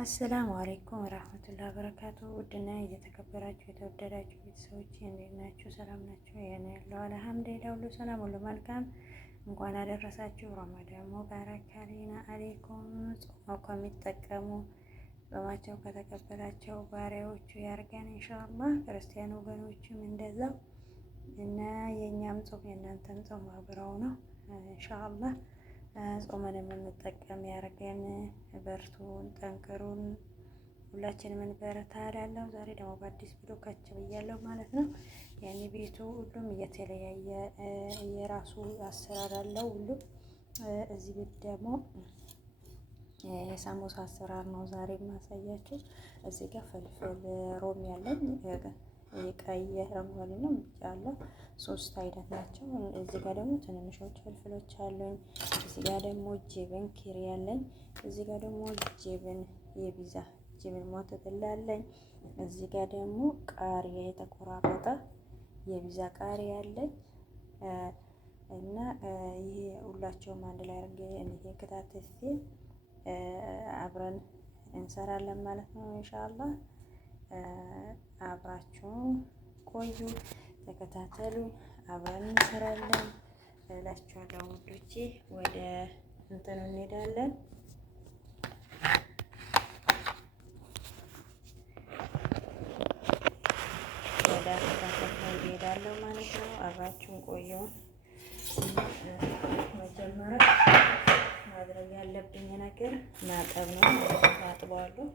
አሰላሙ አለይኩም ወራህመቱላሂ ወበረካቱ። ውድና እየተከበራችሁ የተወደዳችሁ ቤተሰቦች እንዴት ናችሁ? ሰላም ናችሁ? የኔ ያለው አልሐምዱሊላህ ሁሉ ሰላም ሁሉ መልካም። እንኳን አደረሳችሁ። ረመዳን ሙባረክ አለይኩም። ጾመው ከሚጠቀሙ ጾማቸው ከተቀበላቸው ባሪያዎቹ ያርገን ኢንሻአላህ። ክርስቲያን ወገኖችም እንደዛው እና የኛም ጾም የእናንተም ጾም አብረው ነው ኢንሻአላህ። ጾመን የምንጠቀም ያርገን። በርቱን፣ ጠንክሩን፣ ሁላችንም እንበረታ እላለሁ። ዛሬ ደግሞ በአዲስ ቪዲዮ ከች ብያለሁ ማለት ነው። ያኔ ቤቱ ሁሉም እየተለያየ የራሱ አሰራር አለው ሁሉም። እዚህ ቤት ደግሞ የሳሞሳ አሰራር ነው ዛሬ የማሳያችሁ። እዚህ ጋር ፍልፍል ሮም ያለኝ ቀይ አረንጓዴ ነው ብቻ አለ። ሶስት አይነት ናቸው። እዚህ ጋር ደግሞ ትንንሾች ፍልፍሎች አሉኝ። እዚህ ጋር ደግሞ ጅብን ኪሪ ያለኝ። እዚህ ጋር ደግሞ ጅብን የቢዛ ጅብን ሞተተላ አለኝ። እዚህ ጋር ደግሞ ቃሪያ የተቆራረጠ የቢዛ ቃሪያ ያለኝ እና ይሄ ሁላቸውም አንድ ላይ አድርጌ እንዴ ከታተፊ አብረን እንሰራለን ማለት ነው ኢንሻአላህ። አብራችሁ ቆዩ፣ ተከታተሉ፣ አብረን እንሰራለን እላችኋለሁ ውዶቼ። ወደ እንትኑ እንሄዳለን። ወደ አከታተል እንሄዳለን ማለት ነው። አብራችሁን ቆዩ። መጀመሪያ ማድረግ ያለብኝ ነገር ማጠብ ነው። አጥበዋለሁ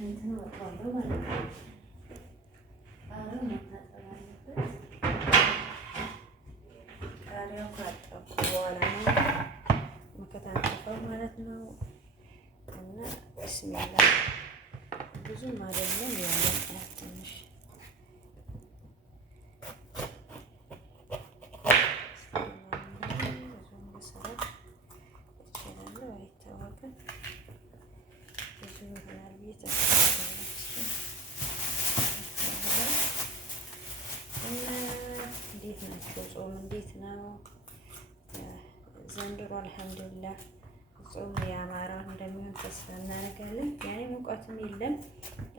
እንትን አጥበዋለሁ ማለት ነው። ቃሪያው መታጠብ አለበት። ቃሪያው ካጠብኩ በኋላ ነው መከታተፈው ማለት ነው። እና ብስሚላ ብዙም አይደለም ያለን ትንሽ እንዴት ናቸው? ጾም እንዴት ነው ዘንድሮ? አልሐምዱሊላህ ጾም ያማረ እንደሚሆን ተስፋ እናደርጋለን። ያኔ ሙቀትም የለም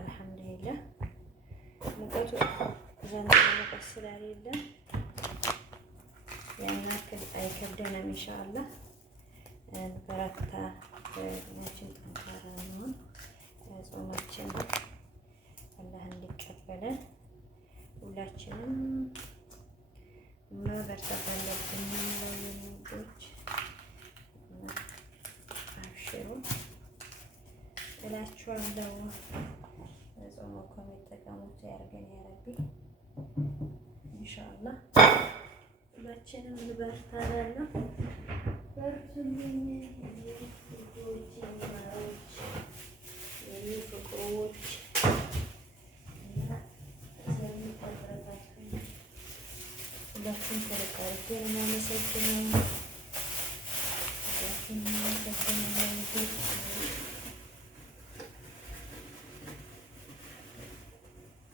አልሐምዱሊላህ። ሙቀቱ ዘንድሮ ሙቀት ስለሌለ ያን ያክል አይከብደንም ኢንሻአላህ። በረታ ጾማችን ጠንካራ ነው። ጾማችን አላህ እንዲቀበለን ሁላችንም መበርታት አለብን ነው የሚሉት። አብሽሩ እላችኋለሁ። ጾመው ከሚጠቀሙት ያርገን ያረቢ ኢንሻአላህ። ሁላችንም እንበርታ እላለሁ። በርቱልኝ ልጆች፣ ማሮች፣ የኔ ፍቅሮች ሁላችሁም ከልብ አድርጌ ነው የማመሰግነው።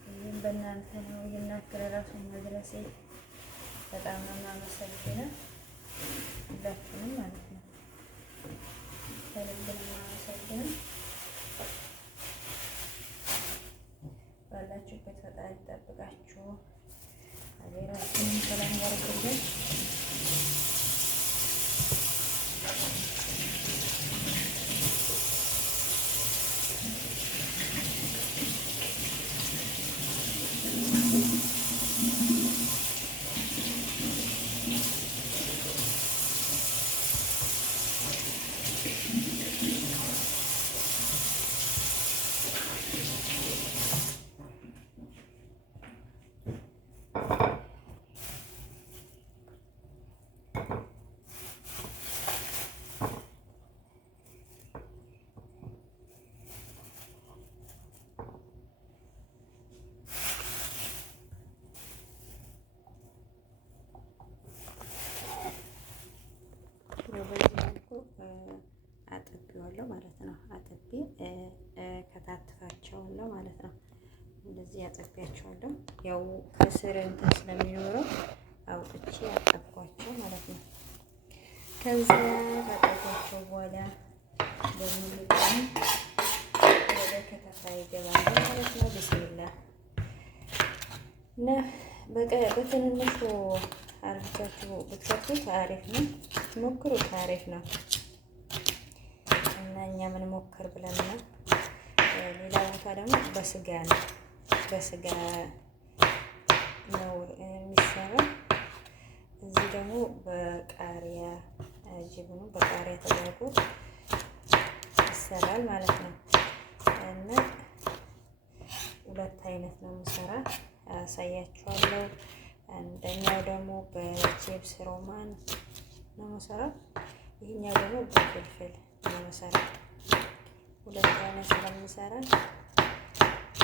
ይህም በእናንተ ነው። የእናንተ ለራሱ መድረሴ በጣም ነው የማመሰግነው ሁላችሁንም ማለት ነው። ከልብ ነው የማመሰግነው። ባላችሁበት ፈጣሪ ይጠብቃችሁ። ሀገራችንን ሰላም ያደርግልን። በዚህ መልኩ አጥቤዋለሁ ማለት ነው። አጥቤ ከታትፋቸዋለሁ ማለት ነው። እንደዚህ አጥቤያቸዋለሁ። ያው ከስር እንትን ስለሚኖረው አውጥቼ አጠብኳቸው ማለት ነው። ከዛ ካጠብኳቸው በኋላ በሚልቀን ወደ ከተፋ ይገባል ማለት ነው። ቢስሚላ እና በትንንሹ አርጋችሁ ብትከቱት አሪፍ ነው። ሞክሩት፣ አሪፍ ነው እና እኛ ምን ሞክር ብለን ነው። ሌላ ቦታ ደግሞ በስጋ ነው፣ በስጋ ነው የሚሰራው። እዚህ ደግሞ በቃሪያ ጅብኑ በቃሪያ ተደርጎ ይሰራል ማለት ነው። እና ሁለት አይነት ነው የምሰራ፣ አሳያችኋለሁ። አንደኛው ደግሞ በቺፕስ ሮማን ነው የምሰራው። ይሄኛው ደግሞ በፍልፍል ነው የምሰራው። ሁለት አይነት ስለምሰራ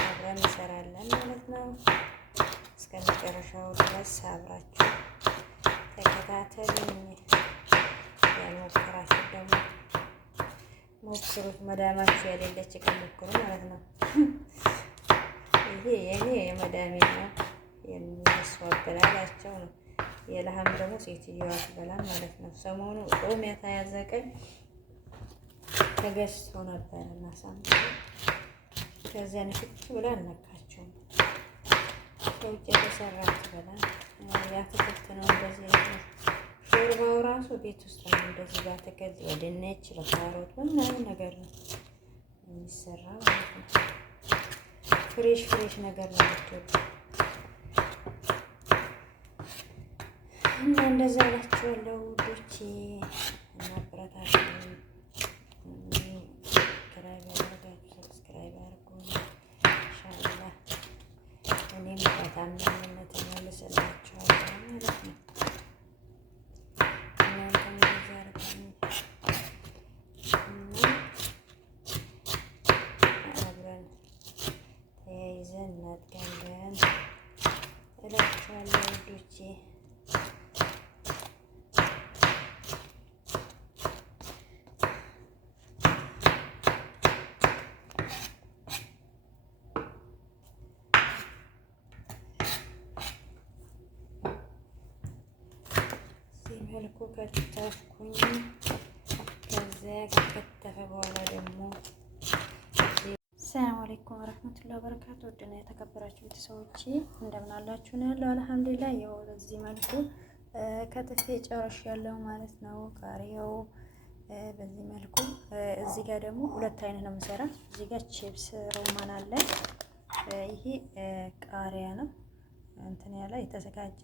አብረን እንሰራለን ማለት ነው። እስከ መጨረሻው ድረስ አብራችሁ ተከታተሉኝ። ያልሞከራችሁ ደግሞ ሞክሩት። መዳማችሁ የሌለች ቀን ሞክሩ ማለት ነው። ይሄ የኔ የመዳሜ ነው፣ የነሱ አበላላቸው ነው። የለሀም ደግሞ ሴትዮዋ ትበላል ማለት ነው። ሰሞኑ ጾም የተያዘ ቀን ተገዝቶ ነበር እና ሳምንት ከዚያ ንክት ብላ አልነካቸውም። ከውጭ የተሰራ ትበላ የአትክልት ነው። እንደዚህ ሾርባው ራሱ ቤት ውስጥ ነው። እንደዚህ በአትክልት በድንች በካሮት ምናምን ነገር ነው የሚሰራ ማለት ነው። ፍሬሽ ፍሬሽ ነገር ነው የምትወዱ እና እንደዛ እላችኋለሁ ውዶቼ። እና አበረታቱ። ሰብስክራይብ አድርጉ። ኢንሻአላህ እኔም በታማኝነት እመልስላችኋለሁ ማለት ነው። እናንተም እንደዛ አድርጉ እና አብረን ተያይዘን እናድጋለን እላችኋለሁ ውዶቼ። መልኩ ከተፍኩኝ ከዚያ ከተፈ በኋላ ደግሞ ሰላም አለይኩም ወረህመቱላሂ ወበረካቱ። ውድና የተከበራችሁ ቤተሰቦቼ እንደምን አላችሁ ነው ያለው። አልሐምዱሊላህ ያው በዚህ መልኩ ከትፌ ጨርሻለሁ ማለት ነው። ቃሪያው በዚህ መልኩ። እዚህ ጋር ደግሞ ሁለት አይነት ነው የምሰራ። እዚህ ጋር ቺፕስ ሮማን አለ። ይሄ ቃሪያ ነው እንትን ያለ የተዘጋጀ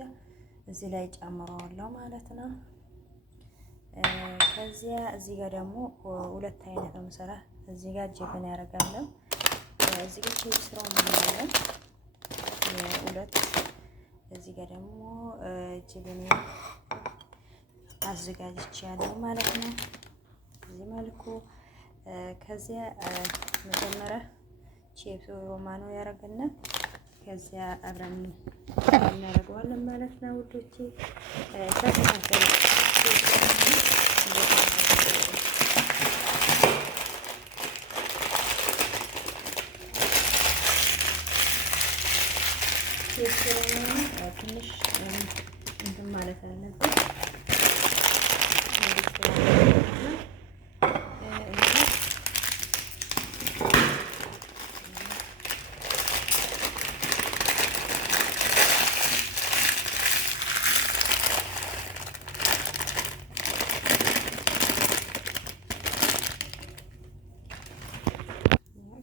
እዚህ ላይ ጨምረዋለሁ ማለት ነው። ከዚያ እዚህ ጋር ደግሞ ሁለት አይነት ነው የምሰራ። እዚህ ጋር ጅብን ያደርጋለሁ። እዚህ ጋር ቺፕስ ሮማን አለ ሁለት። እዚህ ጋር ደግሞ ጅብን አዘጋጅቻለሁ ማለት ነው እዚህ መልኩ። ከዚያ መጀመሪያ ቺፕስ ሮማኑ ያደርግና ከዚያ አብረን እናደርገዋለን ማለት ነው ውዶቼ። ተከታተሉ። ትንሽ እንትን ማለት አለበት።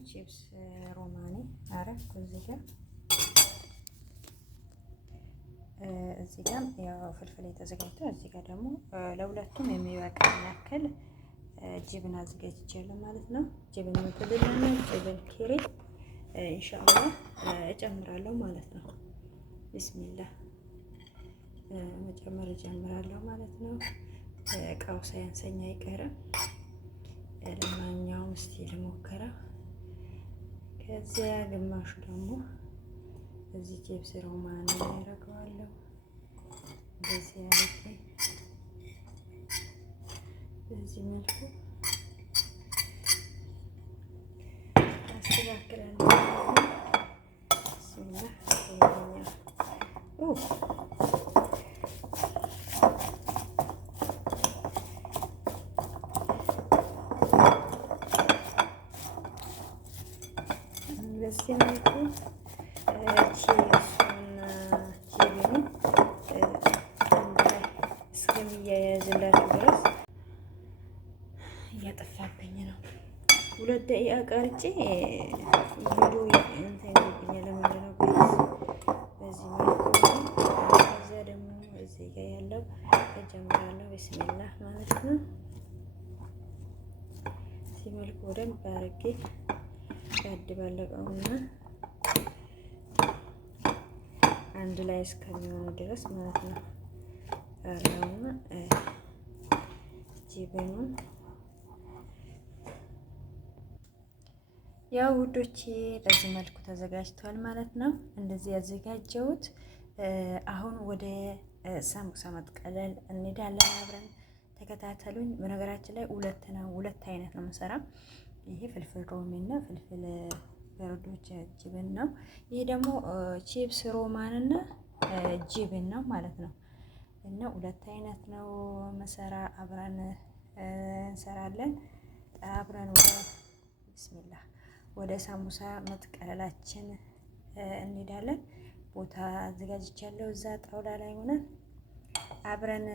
ቺፕስ ሮማኔ አረፍኩ እዚህ ጋር ያው ፍልፍል የተዘጋጀው። እዚህ ጋር ደግሞ ለሁለቱም የሚበቃ ያክል ጅብን አዘጋጅቻለሁ ማለት ነው። ጅብን ምትልና ጅብን ኪሪ ኢንሻአላህ እጨምራለሁ ማለት ነው። ቢስሚላህ መጨመር እጀምራለሁ ማለት ነው። እቃው ሳያንሰኝ አይቀርም። ለማንኛውም እስቲ ልሞክረው። ከዚያ ግማሹ ደግሞ እዚህ ቺፕስ ሮማን ያደርገዋለሁ። በዚህ አድርጌ በዚህ መልኩ አስተካክላለሁ። ብስሚላህ በዚህ መልኩ ቺፕሱና ጂቢኑ አንድ ላይ እስከሚያያዝላችሁ ድረስ እያጠፋብኝ ነው። 2 ደቂቃ ቀርጬ ቪዲዮ እንትን ይልብኛል። ለምንድን ነው ጋይስ? በዚህ መልኩ ከዛ ደግሞ እዚህ ጋር ያለው እጀምራለሁ። ቢስሚላህ ማለት ነው። በዚህ መልኩ በደንብ አድርጌ ያድባለቀውና አንድ ላይ እስከሚሆኑ ድረስ ማለት ነው። ቃሪያውና ጂቢኑን ያው ውዶቼ በዚህ መልኩ ተዘጋጅቷል ማለት ነው። እንደዚህ ያዘጋጀሁት። አሁን ወደ ሳምቡሳ መጥቀለል እንሄዳለን። አብረን ተከታተሉኝ። በነገራችን ላይ ሁለት አይነት ነው የምሰራው። ይሄ ፍልፍል ሮሚ እና ፍልፍል በረዶች ጅብን ነው። ይሄ ደግሞ ቺፕስ ሮማን እና ጅብን ነው ማለት ነው። እና 2 አይነት ነው መሰራ። አብረን እንሰራለን። አብረን ወደ ቢስሚላህ ወደ ሳምቡሳ መጥቀለላችን እንሄዳለን። ቦታ አዘጋጅቻለሁ። እዛ ጣውላ ላይ ሆነን አብረን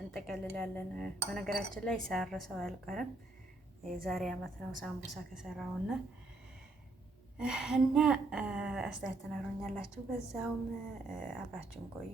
እንጠቀልላለን። በነገራችን ላይ ሳረሰው አልቀርም። የዛሬ አመት ነው ሳምቡሳ ከሰራውና እና አስተያየት ትነግሩኛላችሁ። በዛውም አብራችሁን ቆዩ።